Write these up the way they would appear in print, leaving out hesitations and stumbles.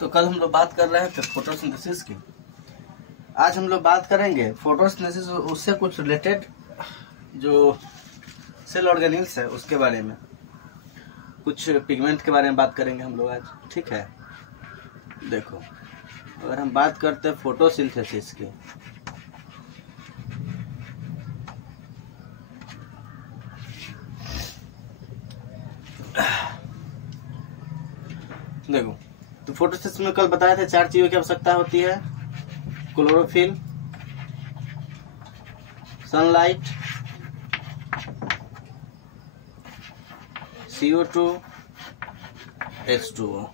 तो कल हम लोग बात कर रहे थे फोटोसिंथेसिस की। आज हम लोग बात करेंगे फोटोसिंथेसिस उससे कुछ रिलेटेड जो सेल ऑर्गेनेल्स है उसके बारे में, कुछ पिगमेंट के बारे में बात करेंगे हम लोग आज। ठीक है, देखो अगर हम बात करते हैं फोटोसिंथेसिस की, देखो तो फोटोसिंथेसिस में कल बताए थे 4 चीजों की आवश्यकता होती है: क्लोरोफिल, सनलाइट, CO2, H2O।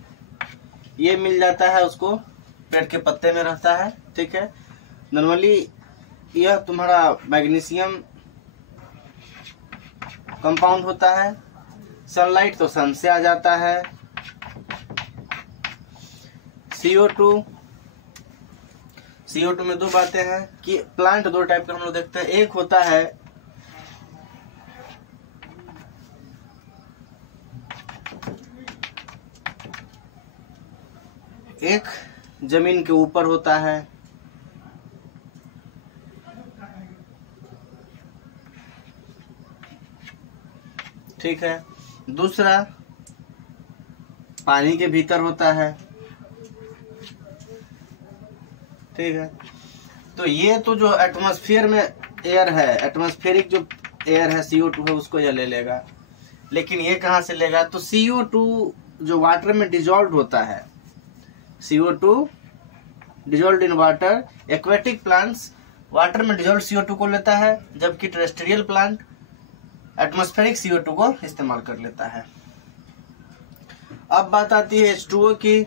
ये मिल जाता है उसको, पेड़ के पत्ते में रहता है। ठीक है, नॉर्मली यह तुम्हारा मैग्नीशियम कंपाउंड होता है। सनलाइट तो सन से आ जाता है। CO2 में दो बातें हैं कि प्लांट दो टाइप का हम लोग देखते हैं। एक होता है एक जमीन के ऊपर होता है, ठीक है। दूसरा पानी के भीतर होता है, ठीक है। तो ये तो जो एटमॉस्फेयर में एयर है, एटमॉस्फेरिक जो एयर है CO2 है, उसको यह ले लेगा। लेकिन ये कहाँ से लेगा? तो CO2 जो वाटर में डिजॉल्व होता है, CO2 dissolve in water. Aquatic plants water में डिजॉल्व CO2 को लेता है, जबकि टेरेस्ट्रियल प्लांट एटमॉस्फेरिक CO2 को इस्तेमाल कर लेता है। अब बात आती है H2O की।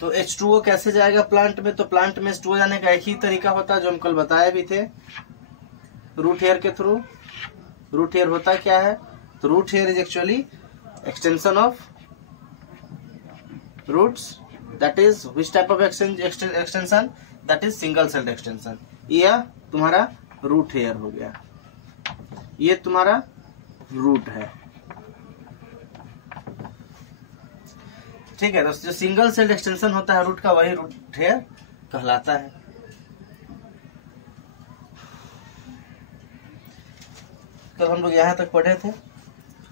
तो H2O कैसे जाएगा प्लांट में? तो प्लांट में H2O जाने का एक ही तरीका होता है जो हम कल बताए भी थे, रूट हेयर के थ्रू। रूट हेयर होता क्या है? तो root hair is actually extension of roots, that is which type of extension? That is single celled extension. यह तुम्हारा रूट हेयर हो गया, ये तुम्हारा रूट है। ठीक है, तो जो सिंगल सेल्ड एक्सटेंशन होता है रूट का, वही रूट हेयर कहलाता है। कल हम लोग यहाँ तक पढ़े थे।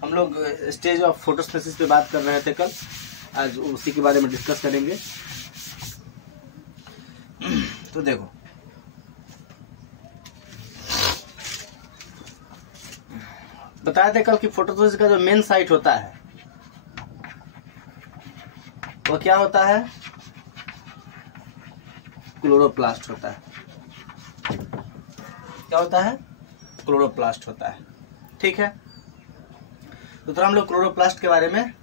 हम लोग स्टेज ऑफ फोटोसिंथेसिस पे बात कर रहे थे कल, आज उसी के बारे में डिस्कस करेंगे। तो देखो बताया थे कल कि फोटोसिंथेसिस का जो मेन साइट होता है वो क्या होता है? क्लोरोप्लास्ट होता है। क्या होता है? क्लोरोप्लास्ट होता है। ठीक है, तो थोड़ा हम लोग क्लोरोप्लास्ट के बारे में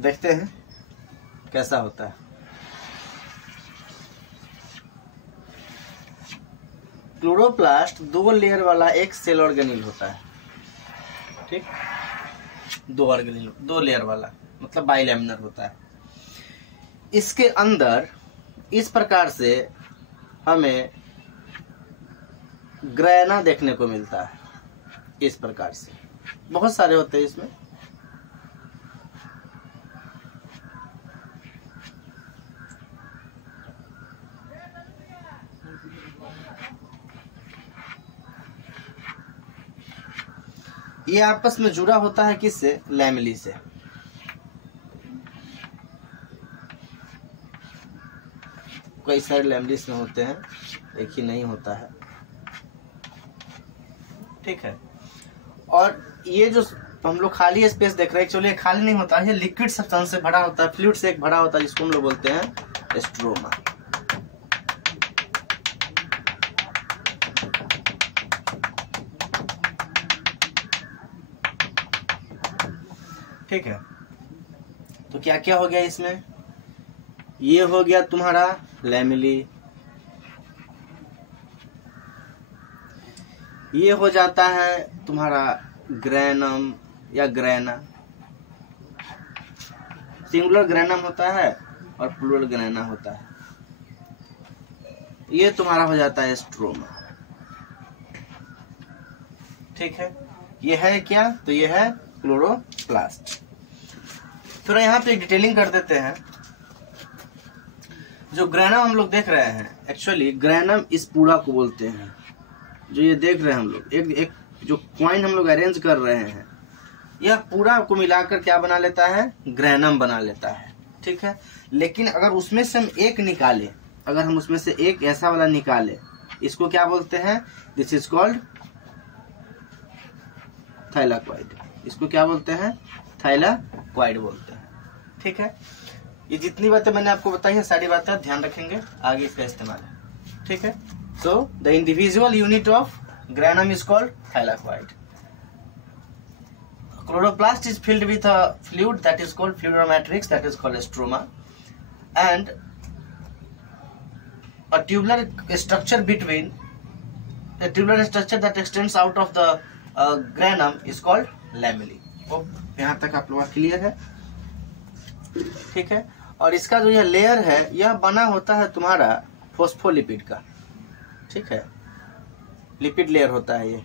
देखते हैं कैसा होता है। क्लोरोप्लास्ट 2 लेयर वाला एक सेल ऑर्गेनेल होता है। ठीक, 2 लेयर वाला मतलब बाइलैमिनर होता है। इसके अंदर इस प्रकार से हमें ग्रैना देखने को मिलता है। इस प्रकार से बहुत सारे होते हैं इसमें। ये आपस में जुड़ा होता है किससे? लैमेली से। कई सारे लैमेलिस में होते हैं, एक ही नहीं होता है। ठीक है, और ये जो हम लोग खाली स्पेस देख रहे हैं, एक्चुअली खाली नहीं होता है, लिक्विड सब्सटेंस से भरा होता है, फ्लूइड से एक भरा होता है, जिसको हम लोग बोलते हैं स्ट्रोमा। ठीक है, तो क्या क्या हो गया इसमें? ये हो गया तुम्हारा लैमेली, ये हो जाता है तुम्हारा ग्रैनम या ग्रैना। सिंगुलर ग्रैनम होता है और प्लूरल ग्रैना होता है। ये तुम्हारा हो जाता है स्ट्रोमा। ठीक है, ये है क्या? तो ये है क्लोरोप्लास्ट। थोड़ा यहाँ पे डिटेलिंग कर देते हैं जो ग्रैनम हम लोग देख रहे हैं, एक्चुअली ग्रैनम इस पूरा को बोलते हैं। जो ये देख रहे हैं हम लोग, एक जो कॉइन हम लोग अरेंज कर रहे हैं, यह पूरा को मिलाकर क्या बना लेता है, ग्रैनम बना लेता है। ठीक है, लेकिन अगर उसमें से हम एक निकाले, अगर हम उसमें से एक ऐसा वाला निकाले, इसको क्या बोलते हैं, दिस इज कॉल्ड थाइलाकॉइड। इसको क्या बोलते हैं, थाइलाकॉइड बोलते हैं। ठीक है, ये जितनी बातें मैंने आपको बताई है, सारी बातें ध्यान रखेंगे, आगे इसका इस्तेमाल है। ठीक है, so the individual unit of granum is called thylakoid. Chloroplast is filled with a fluid that is called fluidomatrix, that is called stroma, and a tubular structure between a tubular structure that extends out of the granum is called lamellae। तो यहाँ तक आप लोग clear है? ठीक है, और इसका जो यह लेयर है, यह बना होता है तुम्हारा फॉस्फोलिपिड का। ठीक है, लिपिड लेयर होता है, ये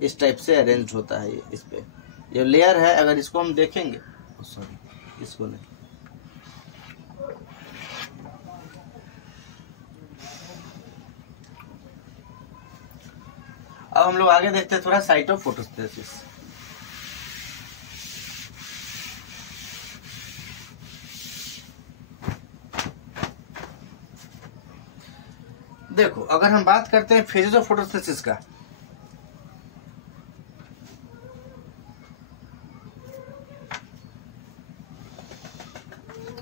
इस टाइप से अरेंज होता है। ये इस पे ये लेयर है, अगर इसको हम देखेंगे, सॉरी इसको नहीं, अब हम लोग आगे देखते हैं थोड़ा साइट ऑफ फोटोसिंथेसिस। देखो, अगर हम बात करते हैं फेजेस ऑफ फोटोसिंथेसिस का,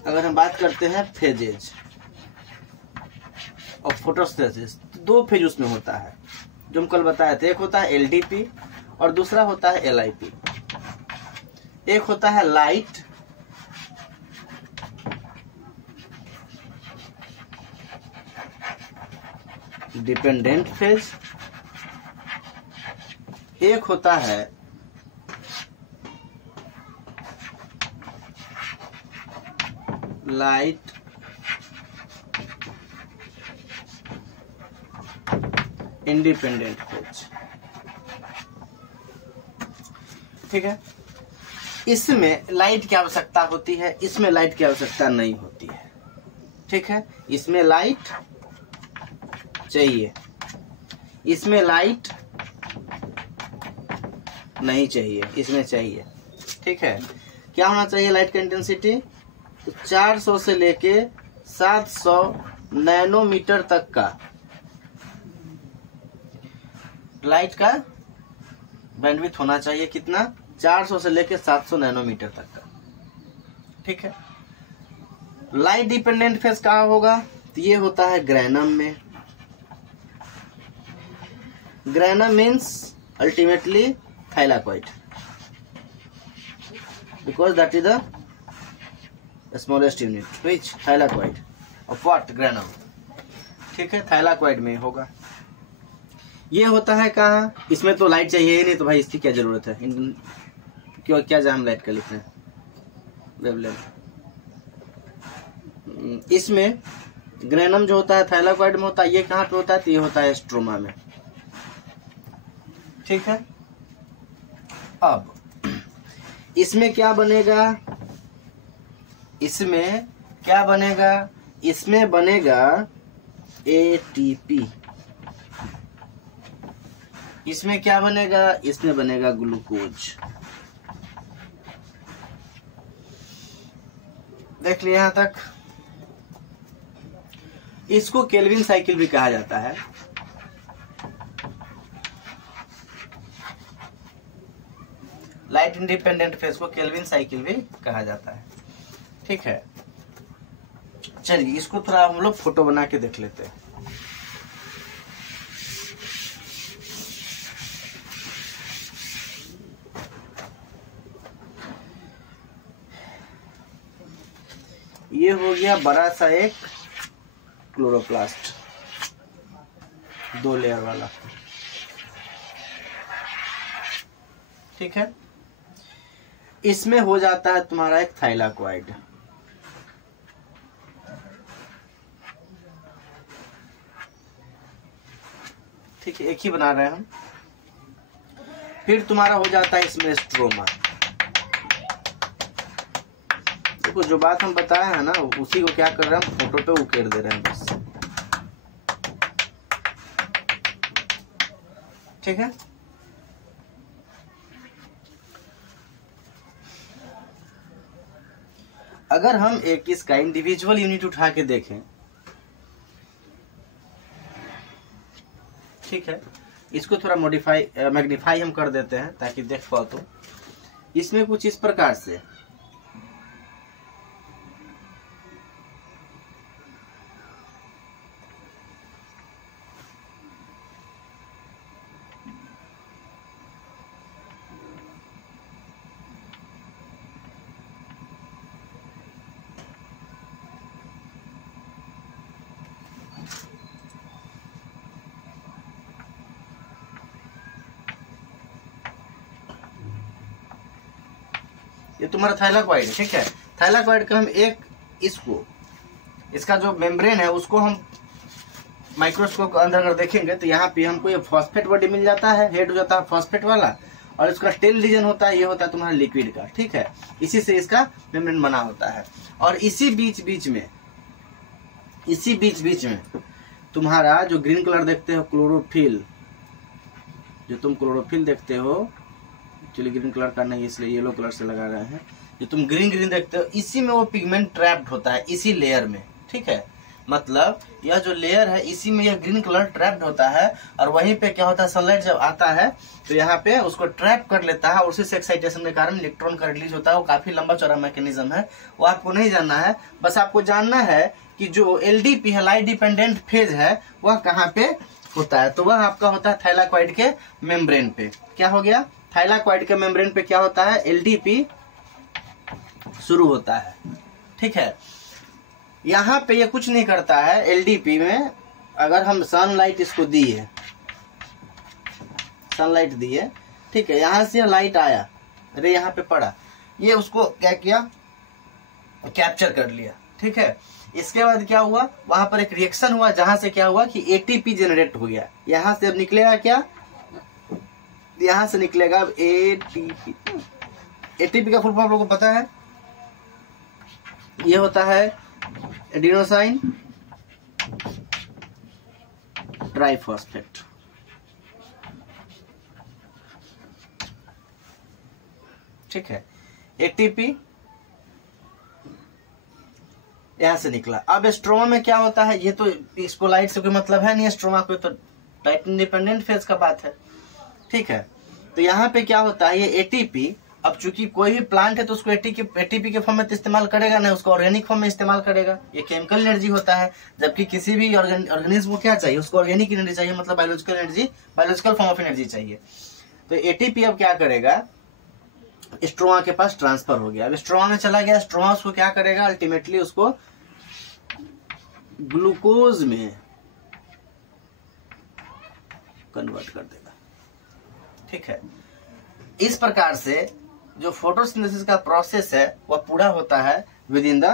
अगर हम बात करते हैं फेजेज ऑफ फोटोसिंथेसिस, तो दो फेज उसमें होता है, जो हम कल बताए थे। एक होता है एलडीपी और दूसरा होता है एलआईपी। एक होता है लाइट डिपेंडेंट फेज, एक होता है लाइट इंडिपेंडेंट फेज। ठीक है, इसमें लाइट की आवश्यकता होती है, इसमें लाइट की आवश्यकता नहीं होती है। ठीक है, इसमें लाइट चाहिए, इसमें लाइट नहीं चाहिए, इसमें चाहिए। ठीक है, क्या होना चाहिए लाइट का इंटेंसिटी, तो 400 से लेके 700 नैनोमीटर तक का लाइट का बैंडविड्थ होना चाहिए। कितना, 400 से लेके 700 नैनोमीटर तक का। ठीक है, लाइट डिपेंडेंट फेज कहाँ होगा, तो ये होता है ग्रैनम में। Granum means ultimately thylakoid, because that is the smallest unit, which thylakoid of what, granum. ठीक है, थाइलाकॉइड में होगा। ये होता है कहाँ, इसमें तो लाइट चाहिए ही नहीं, तो भाई इसकी क्या जरूरत है, क्यों, क्या जहाँ हम लाइट का लिख रहे हैं, वेवलेंथ। इसमें ग्रैनम जो होता है थाइलाकॉइड में होता है, ये कहाँ पे होता है, तो ये होता है स्ट्रोमा में। ठीक है, अब इसमें क्या बनेगा, इसमें क्या बनेगा, इसमें बनेगा एटीपी। इसमें क्या बनेगा, इसमें बनेगा ग्लूकोज। देख लिया यहां तक। इसको केल्विन साइकिल भी कहा जाता है। लाइट इंडिपेंडेंट फेज को केल्विन साइकिल भी कहा जाता है। ठीक है, चलिए इसको थोड़ा हम लोग फोटो बना के देख लेते हैं। ये हो गया बड़ा सा एक क्लोरोप्लास्ट, 2 लेयर वाला। ठीक है, इसमें हो जाता है तुम्हारा एक थाइलाकॉइड। ठीक है, एक ही बना रहे हैं हम। फिर तुम्हारा हो जाता है इसमें स्ट्रोमा। को जो बात हम बताए हैं ना उसी को क्या कर रहे हैं, हम फोटो पे उकेर दे रहे हैं बस। ठीक है, अगर हम एक इसका इंडिविजुअल यूनिट उठा के देखें, ठीक है, इसको थोड़ा मॉडिफाई मैग्नीफाई हम कर देते हैं ताकि देख पाओ। तो इसमें कुछ इस प्रकार से ये तुम्हारा थाइलाकॉइड है। ठीक है, थाइलाकॉइड का हम एक इसका जो मेम्ब्रेन है उसको हम माइक्रोस्कोप के अंदर अगर देखेंगे तो यहाँ पे हमको ये फॉस्फेट बॉडी मिल जाता है, हेड हो जाता है फॉस्फेट वाला, और इसका टेल रीजन होता है, ये होता है तुम्हारा लिक्विड का। ठीक है, इसी से इसका मेम्ब्रेन बना होता है। और इसी बीच बीच में तुम्हारा जो ग्रीन कलर देखते हो क्लोरोफिल, जो तुम क्लोरोफिल देखते हो, चलिए ग्रीन कलर का नहीं इसलिए येलो कलर से लगा रहे हैं, जो तुम ग्रीन देखते हो इसी में वो पिगमेंट ट्रैप्ड होता है, इसी लेयर में। ठीक है, मतलब यह जो लेयर है इसी में यह ग्रीन कलर ट्रैप्ड होता है, और वहीं पे क्या होता है, सनलाइट जब आता है तो यहाँ पे उसको ट्रैप कर लेता है, और उसी से एक्साइटेशन के कारण इलेक्ट्रॉन का रिलीज होता है। वो काफी लंबा चौड़ा मैकेनिज्म है, वो आपको नहीं जानना है। बस आपको जानना है कि जो LDP है, लाइट डिपेंडेंट फेज है, वह कहाँ पे होता है। तो वह आपका होता है थाइलाकॉइड के मेम्ब्रेन पे। क्या हो गया, थाइलाकॉइड के मेम्ब्रेन पे क्या होता है, LDP शुरू होता है। ठीक है, यहाँ पे ये कुछ नहीं करता है। LDP में अगर हम सनलाइट इसको दिए, सनलाइट दिए, ठीक है, यहाँ से लाइट आया, अरे यहाँ पे पड़ा, ये उसको क्या किया, कैप्चर कर लिया। ठीक है, इसके बाद क्या हुआ, वहां पर एक रिएक्शन हुआ जहां से क्या हुआ कि ATP जनरेट हो गया। यहां से अब निकलेगा क्या, यहां से निकलेगा ATP। ATP का फुल फॉर्म लोगों को पता है, ये होता है एडिनोसाइन ट्राइफॉस्फेट। ठीक है, ATP यहां से निकला। अब स्ट्रोमा में क्या होता है, ये तो इसको लाइट से कोई मतलब है नहीं, स्ट्रोमा को तो लाइट इंडिपेंडेंट फेज का बात है। ठीक है, तो यहाँ पे क्या होता है, ये ATP, अब चूंकि कोई भी प्लांट है तो उसको ATP के फॉर्म में तो इस्तेमाल करेगा नहीं, उसको ऑर्गेनिक फॉर्म में इस्तेमाल करेगा। ये केमिकल एनर्जी होता है, जबकि किसी भी ऑर्गेनिज्म को क्या चाहिए, उसको ऑर्गेनिक एनर्जी चाहिए, मतलब biological energy, biological form of energy चाहिए। तो ATP अब क्या करेगा, स्ट्रोमा के पास ट्रांसफर हो गया। अब स्ट्रोमा में चला गया, स्ट्रोमा उसको क्या करेगा, अल्टीमेटली उसको ग्लूकोज में कन्वर्ट कर देगा। ठीक है, इस प्रकार से जो फोटोसिंथेसिस का प्रोसेस है वह पूरा होता है विद इन द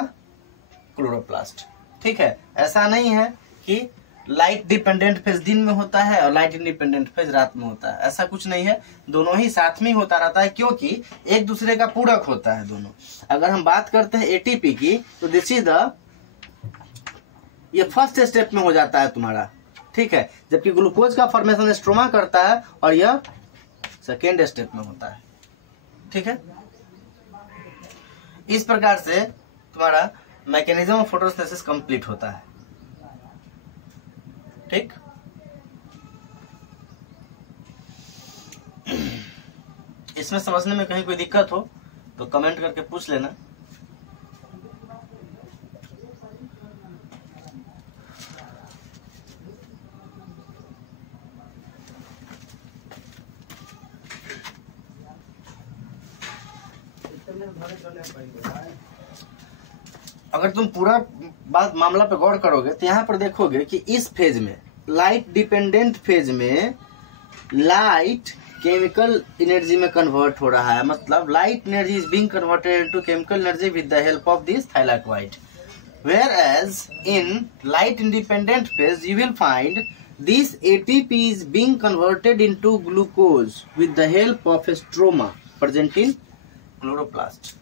क्लोरोप्लास्ट। ठीक है, ऐसा नहीं है कि लाइट डिपेंडेंट फेज दिन में होता है और लाइट इंडिपेंडेंट फेज रात में होता है, ऐसा कुछ नहीं है, दोनों ही साथ में होता रहता है, क्योंकि एक दूसरे का पूरक होता है दोनों। अगर हम बात करते हैं ATP की, तो दिस इज द, ये फर्स्ट स्टेप में हो जाता है तुम्हारा। ठीक है, जबकि ग्लूकोज का फॉर्मेशन स्ट्रोमा करता है और यह सेकेंड स्टेप में होता है। ठीक है, इस प्रकार से तुम्हारा मैकेनिज्म ऑफ फोटोसिंथेसिस कंप्लीट होता है। ठीक, इसमें समझने में कहीं कोई दिक्कत हो तो कमेंट करके पूछ लेना। अगर तुम पूरा बात मामला पे गौर करोगे तो यहाँ पर देखोगे कि इस फेज में, लाइट डिपेंडेंट फेज में, लाइट केमिकल एनर्जी में कन्वर्ट हो रहा है, मतलब light energy is being converted into chemical energy with the help of this thylakoid, whereas in light independent phase you will find this ATP is being converted into glucose with the help of a stroma present in chloroplast.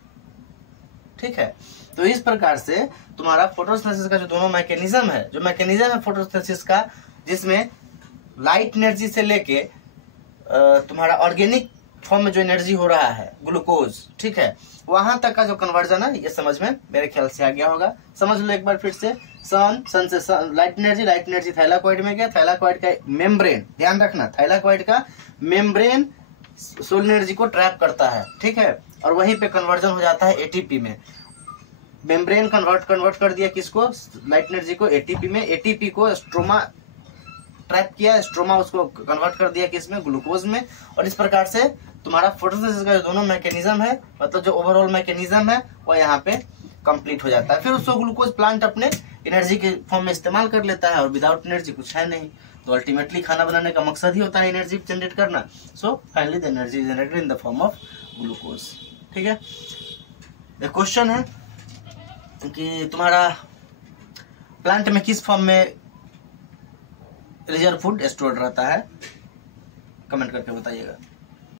ठीक है। तो इस प्रकार से तुम्हारा photosynthesis का जो दोनों मैकेनिज्म है, जो मैकेनिज्म है फोटोसिंथेसिस का, जिसमें लाइट एनर्जी से लेके तुम्हारा ऑर्गेनिक फॉर्म में जो एनर्जी हो रहा है ग्लूकोज, ठीक है, वहां तक का जो कन्वर्जन है ये समझ में मेरे ख्याल से आ गया होगा। समझ लो एक बार फिर से। सन से लाइट एनर्जी थाइलाकॉइड में गया, थाइलाकॉइड का मेम्ब्रेन, ध्यान रखना थाइलाकॉइड का मेम्ब्रेन सोलर एनर्जी को ट्रैप करता है, ठीक है, और वहीं पे कन्वर्जन हो जाता है एटीपी में। मेम्ब्रेन कन्वर्ट कर दिया किसको, लाइट एनर्जी को एटीपी में, एटीपी को स्ट्रोमा ट्रैप किया, स्ट्रोमा उसको कन्वर्ट कर दिया किसमें, ग्लूकोज में। और इस प्रकार से तुम्हारा फोटोसिंथेसिस का जो दोनों मैकेनिज्म है, मतलब जो ओवरऑल मैकेनिज्म है, वो यहाँ पे कंप्लीट हो जाता है। फिर उसको ग्लूकोज प्लांट अपने एनर्जी के फॉर्म में इस्तेमाल कर लेता है, और विदाउट एनर्जी कुछ है नहीं। तो अल्टीमेटली खाना बनाने का मकसद ही होता है एनर्जी जनरेट करना। So finally the energy is generated in the form of glucose, ठीक है। एक क्वेश्चन है कि तुम्हारा प्लांट में किस फॉर्म में रिजर्व फूड स्टोर्ड रहता है, कमेंट करके बताइएगा।